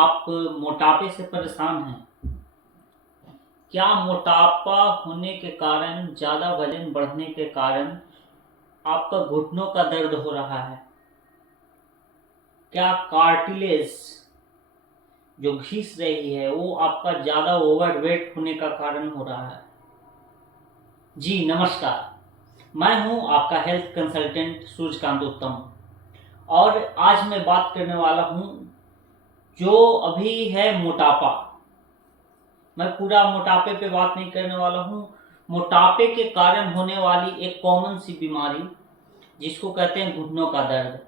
आप मोटापे से परेशान हैं? क्या मोटापा होने के कारण, ज़्यादा वजन बढ़ने के कारण आपका घुटनों का दर्द हो रहा है? क्या कार्टिलेज जो घिस रही है वो आपका ज़्यादा ओवरवेट होने का कारण हो रहा है? जी नमस्कार, मैं हूं आपका हेल्थ कंसल्टेंट सूर्यकांत उत्तम और आज मैं बात करने वाला हूं जो अभी है मोटापा। मैं पूरा मोटापे पे बात नहीं करने वाला हूँ। मोटापे के कारण होने वाली एक कॉमन सी बीमारी जिसको कहते हैं घुटनों का दर्द।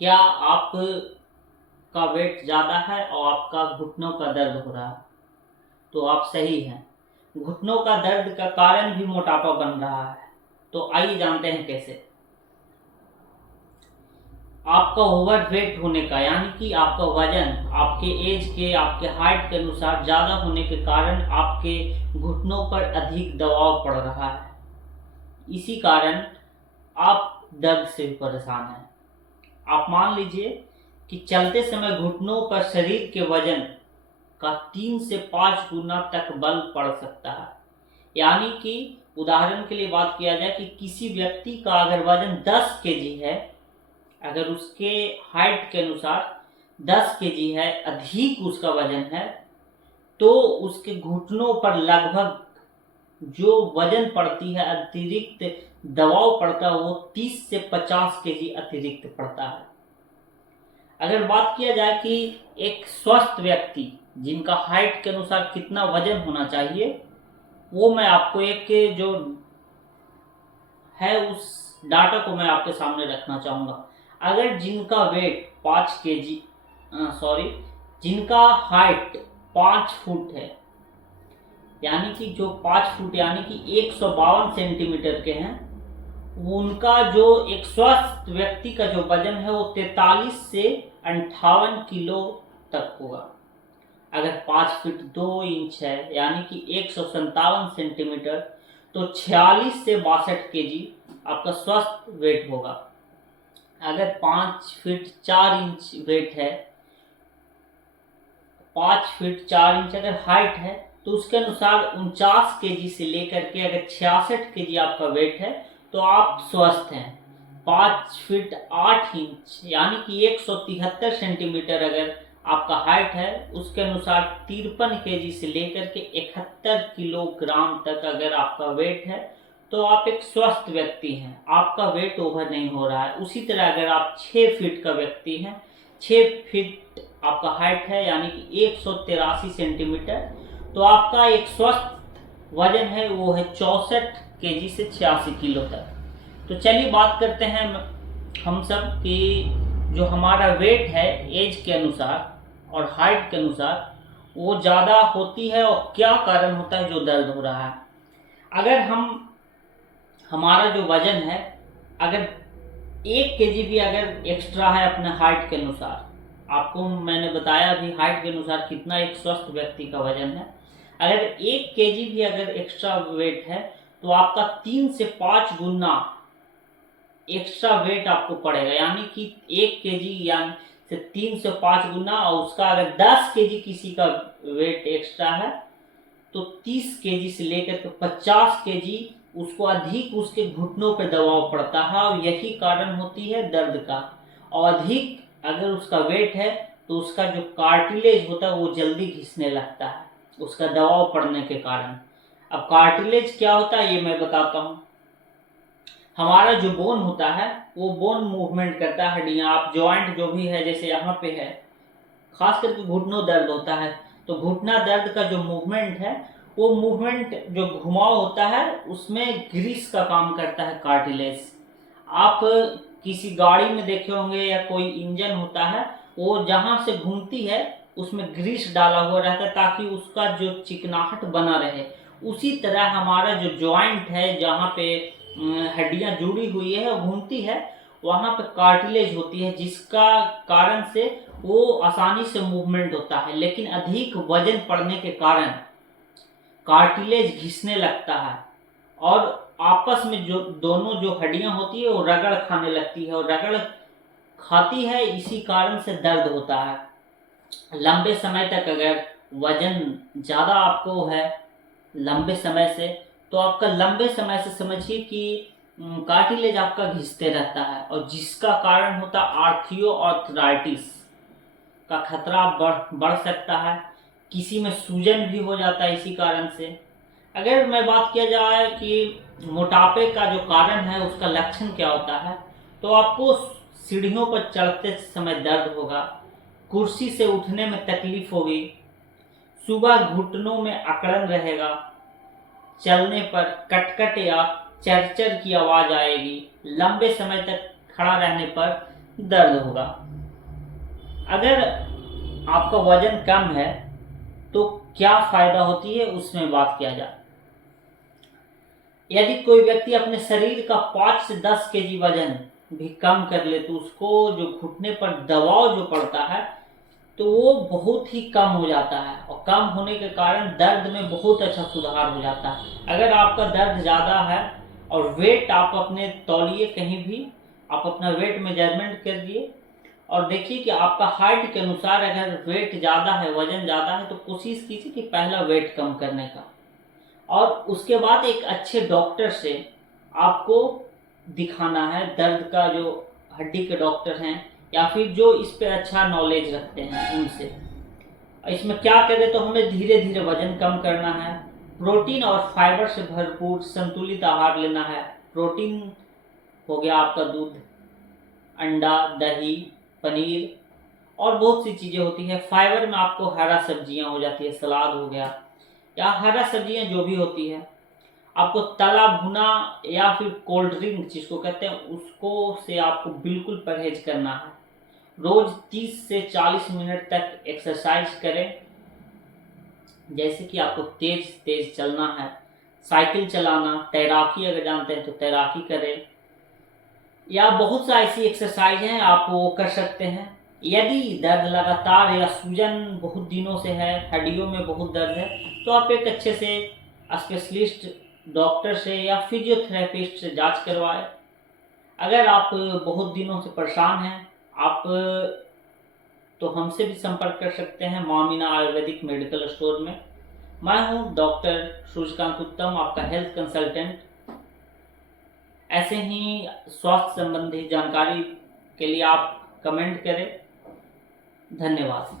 क्या आप का वेट ज़्यादा है और आपका घुटनों का दर्द हो रहा है? तो आप सही हैं। घुटनों का दर्द का कारण भी मोटापा बन रहा है। तो आइए जानते हैं कैसे। आपका ओवरवेट होने का यानी कि आपका वजन आपके एज के, आपके हाइट के अनुसार ज़्यादा होने के कारण आपके घुटनों पर अधिक दबाव पड़ रहा है। इसी कारण आप दर्द से भी परेशान हैं। आप मान लीजिए कि चलते समय घुटनों पर शरीर के वजन का 3 से 5 गुना तक बल पड़ सकता है। यानी कि उदाहरण के लिए बात किया जाए कि किसी व्यक्ति का अगर वजन 10 केजी है, अगर उसके हाइट के अनुसार 10 केजी है, अधिक उसका वजन है, तो उसके घुटनों पर लगभग जो वजन पड़ती है, अतिरिक्त दबाव पड़ता है, वो 30 से 50 केजी अतिरिक्त पड़ता है। अगर बात किया जाए कि एक स्वस्थ व्यक्ति जिनका हाइट के अनुसार कितना वजन होना चाहिए, वो मैं आपको एक जो है उस डाटा को मैं आपके सामने रखना चाहूँगा। अगर जिनका वेट 5 केजी जिनका हाइट 5 फुट है, यानी कि जो 5 फुट यानी कि 152 सेंटीमीटर के हैं, उनका जो एक स्वस्थ व्यक्ति का जो वजन है वो 43 से 58 किलो तक होगा। अगर 5 फीट 2 इंच है यानी कि 157 सेंटीमीटर, तो 46 से 62 केजी आपका स्वस्थ वेट होगा। अगर 5 फीट 4 इंच वेट है, 5 फीट 4 इंच अगर हाइट है, तो उसके अनुसार 49 केजी से लेकर के अगर 66 केजी आपका वेट है तो आप स्वस्थ हैं। 5 फीट 8 इंच यानी कि 173 सेंटीमीटर अगर आपका हाइट है, उसके अनुसार 53 केजी से लेकर के 71 किलोग्राम तक अगर आपका वेट है, तो आप एक स्वस्थ व्यक्ति हैं, आपका वेट ओवर नहीं हो रहा है। उसी तरह अगर आप 6 फीट का व्यक्ति हैं, 6 फीट आपका हाइट है यानी कि 183 सेंटीमीटर, तो आपका एक स्वस्थ वजन है वो है 64 केजी से 86 किलो तक। तो चलिए बात करते हैं हम सब कि जो हमारा वेट है एज के अनुसार और हाइट के अनुसार वो ज़्यादा होती है और क्या कारण होता है जो दर्द हो रहा है। अगर हमारा जो वजन है, अगर 1 केजी भी अगर एक्स्ट्रा है अपने हाइट के अनुसार, आपको मैंने बताया अभी हाइट के अनुसार कितना एक स्वस्थ व्यक्ति का वजन है, अगर 1 केजी भी अगर एक्स्ट्रा वेट है, तो आपका 3 से 5 गुना एक्स्ट्रा वेट आपको पड़ेगा। यानी कि 1 केजी यानी से 3 से 5 गुना, और उसका अगर 10 केजी किसी का वेट एक्स्ट्रा है, तो 30 केजी से लेकर के 50 केजी उसको अधिक उसके घुटनों पर दबाव पड़ता है, और यही कारण होती है दर्द का। और अधिक अगर उसका वेट है तो उसका जो कार्टिलेज होता है वो जल्दी घिसने लगता है उसका दबाव पड़ने के कारण। अब कार्टिलेज क्या होता है ये मैं बताता हूँ। हमारा जो बोन होता है वो बोन मूवमेंट करता है, हड्डियाँ, आप जॉइंट जो भी है, जैसे यहाँ पे है, खास करके घुटनों दर्द होता है, तो घुटना दर्द का जो मूवमेंट है, वो मूवमेंट जो घुमाव होता है उसमें ग्रीस का काम करता है कार्टिलेज। आप किसी गाड़ी में देखे होंगे या कोई इंजन होता है, वो जहाँ से घूमती है उसमें ग्रीस डाला हुआ रहता है ताकि उसका जो चिकनाहट बना रहे। उसी तरह हमारा जो जॉइंट है जहाँ पे हड्डियाँ जुड़ी हुई है घूमती है, वहाँ पे कार्टिलेज होती है, जिसका कारण से वो आसानी से मूवमेंट होता है। लेकिन अधिक वजन पड़ने के कारण कार्टिलेज घिसने लगता है और आपस में जो दोनों जो हड्डियां होती है वो रगड़ खाने लगती है, और रगड़ खाती है, इसी कारण से दर्द होता है। लंबे समय तक अगर वजन ज़्यादा आपको है लंबे समय से, तो आपका लंबे समय से समझिए कि कार्टिलेज आपका घिसते रहता है, और जिसका कारण होता है आर्थियोआर्थराइटिस का खतरा बढ़ सकता है। किसी में सूजन भी हो जाता है इसी कारण से। अगर मैं बात किया जाए कि मोटापे का जो कारण है उसका लक्षण क्या होता है, तो आपको सीढ़ियों पर चढ़ते समय दर्द होगा, कुर्सी से उठने में तकलीफ होगी, सुबह घुटनों में अकड़न रहेगा, चलने पर कटकट या चरचर की आवाज आएगी, लंबे समय तक खड़ा रहने पर दर्द होगा। अगर आपका वजन कम है तो क्या फायदा होती है उसमें बात किया जाए। यदि कोई व्यक्ति अपने शरीर का 5 से 10 केजी वजन भी कम कर ले तो उसको जो घुटने पर दबाव जो पड़ता है तो वो बहुत ही कम हो जाता है, और कम होने के कारण दर्द में बहुत अच्छा सुधार हो जाता है। अगर आपका दर्द ज़्यादा है और वेट आप अपने तौलिए कहीं भी आप अपना वेट मेजरमेंट कर दिए और देखिए कि आपका हाइट के अनुसार अगर वेट ज़्यादा है, वजन ज़्यादा है, तो कोशिश कीजिए कि पहला वेट कम करने का, और उसके बाद एक अच्छे डॉक्टर से आपको दिखाना है, दर्द का जो हड्डी के डॉक्टर हैं या फिर जो इस पे अच्छा नॉलेज रखते हैं उनसे। इसमें क्या करें तो हमें धीरे धीरे वजन कम करना है, प्रोटीन और फाइबर से भरपूर संतुलित आहार लेना है। प्रोटीन हो गया आपका दूध, अंडा, दही, पनीर और बहुत सी चीज़ें होती है। फाइबर में आपको हरा सब्जियां हो जाती है, सलाद हो गया या हरा सब्जियां जो भी होती है। आपको तला भुना या फिर कोल्ड ड्रिंक जिसको कहते हैं उसको से आपको बिल्कुल परहेज करना है। रोज 30 से 40 मिनट तक एक्सरसाइज करें, जैसे कि आपको तेज तेज चलना है, साइकिल चलाना, तैराकी अगर जानते हैं तो तैराकी करें, या बहुत सा ऐसी एक्सरसाइज हैं आप वो कर सकते हैं। यदि दर्द लगातार या सूजन बहुत दिनों से है, हड्डियों में बहुत दर्द है, तो आप एक अच्छे से स्पेशलिस्ट डॉक्टर से या फिजियोथेरेपिस्ट से जांच करवाएं। अगर आप बहुत दिनों से परेशान हैं आप तो हमसे भी संपर्क कर सकते हैं मामीना आयुर्वेदिक मेडिकल स्टोर में। मैं हूं डॉक्टर सूर्यकांत उत्तम, आपका हेल्थ कंसल्टेंट। ऐसे ही स्वास्थ्य संबंधी जानकारी के लिए आप कमेंट करें। धन्यवाद।